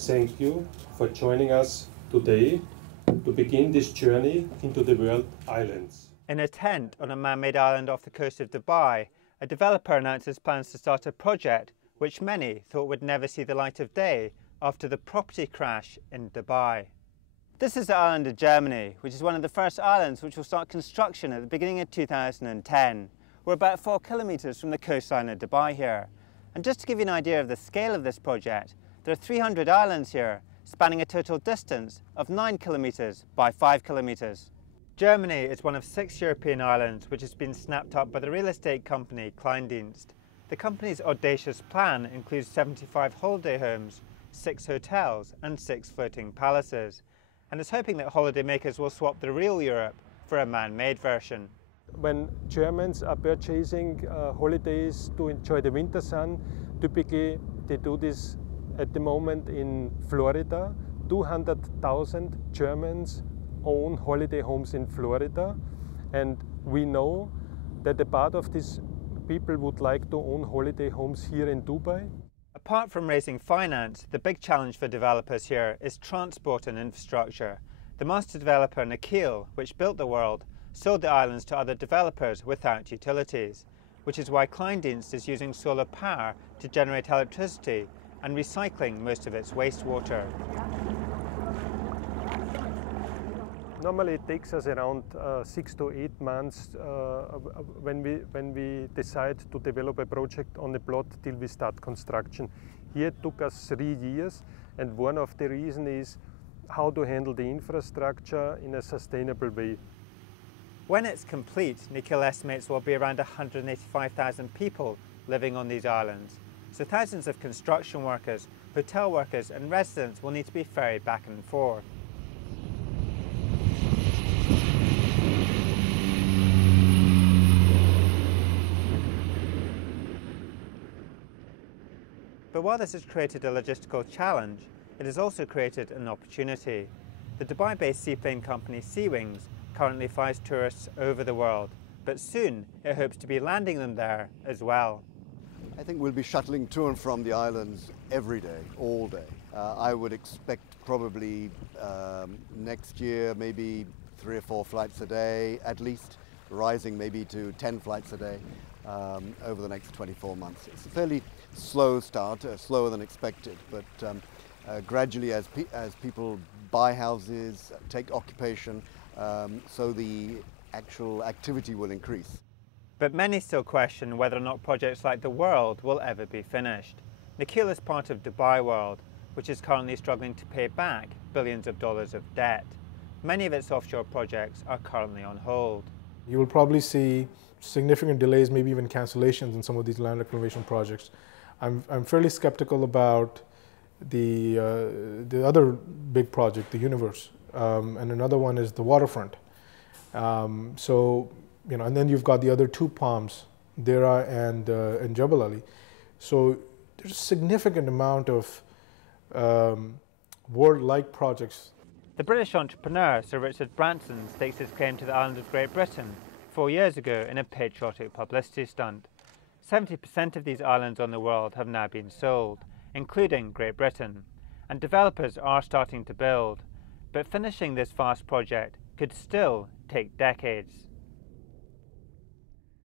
Thank you for joining us today to begin this journey into the world islands. In a tent on a man-made island off the coast of Dubai, a developer announces plans to start a project which many thought would never see the light of day after the property crash in Dubai. This is the island of Germany, which is one of the first islands which will start construction at the beginning of 2010. We're about 4 kilometres from the coastline of Dubai here. And just to give you an idea of the scale of this project, there are 300 islands here, spanning a total distance of 9 kilometres by 5 kilometres. Germany is one of 6 European islands which has been snapped up by the real estate company Kleindienst. The company's audacious plan includes 75 holiday homes, 6 hotels and 6 floating palaces, and is hoping that holidaymakers will swap the real Europe for a man-made version. When Germans are purchasing holidays to enjoy the winter sun, typically they do this at the moment in Florida. 200,000 Germans own holiday homes in Florida, and we know that a part of these people would like to own holiday homes here in Dubai. Apart from raising finance, the big challenge for developers here is transport and infrastructure. The master developer Nikhil, which built the world, sold the islands to other developers without utilities, which is why Kleindienst is using solar power to generate electricity and recycling most of its wastewater. Normally it takes us around 6 to 8 months when we decide to develop a project on a plot till we start construction. Here it took us 3 years, and one of the reasons is how to handle the infrastructure in a sustainable way. When it's complete, Nikhil estimates there will be around 185,000 people living on these islands. So thousands of construction workers, hotel workers and residents will need to be ferried back and forth. But while this has created a logistical challenge, it has also created an opportunity. The Dubai-based seaplane company Seawings currently flies tourists over the world, but soon it hopes to be landing them there as well. I think we'll be shuttling to and from the islands every day, all day. I would expect probably next year maybe 3 or 4 flights a day at least, rising maybe to 10 flights a day over the next 24 months. It's a fairly slow start, slower than expected, but gradually as people buy houses, take occupation, so the actual activity will increase. But many still question whether or not projects like the World will ever be finished. Nikhil is part of Dubai World, which is currently struggling to pay back billions of dollars of debt. Many of its offshore projects are currently on hold. You will probably see significant delays, maybe even cancellations in some of these land reclamation projects. I'm fairly skeptical about the other big project, the Universe, and another one is the waterfront. And then you've got the other 2 palms, Deira and Jebel Ali. So there's a significant amount of world-like projects. The British entrepreneur Sir Richard Branson stakes his claim to the island of Great Britain 4 years ago in a patriotic publicity stunt. 70% of these islands on the world have now been sold, including Great Britain, and developers are starting to build. But finishing this vast project could still take decades.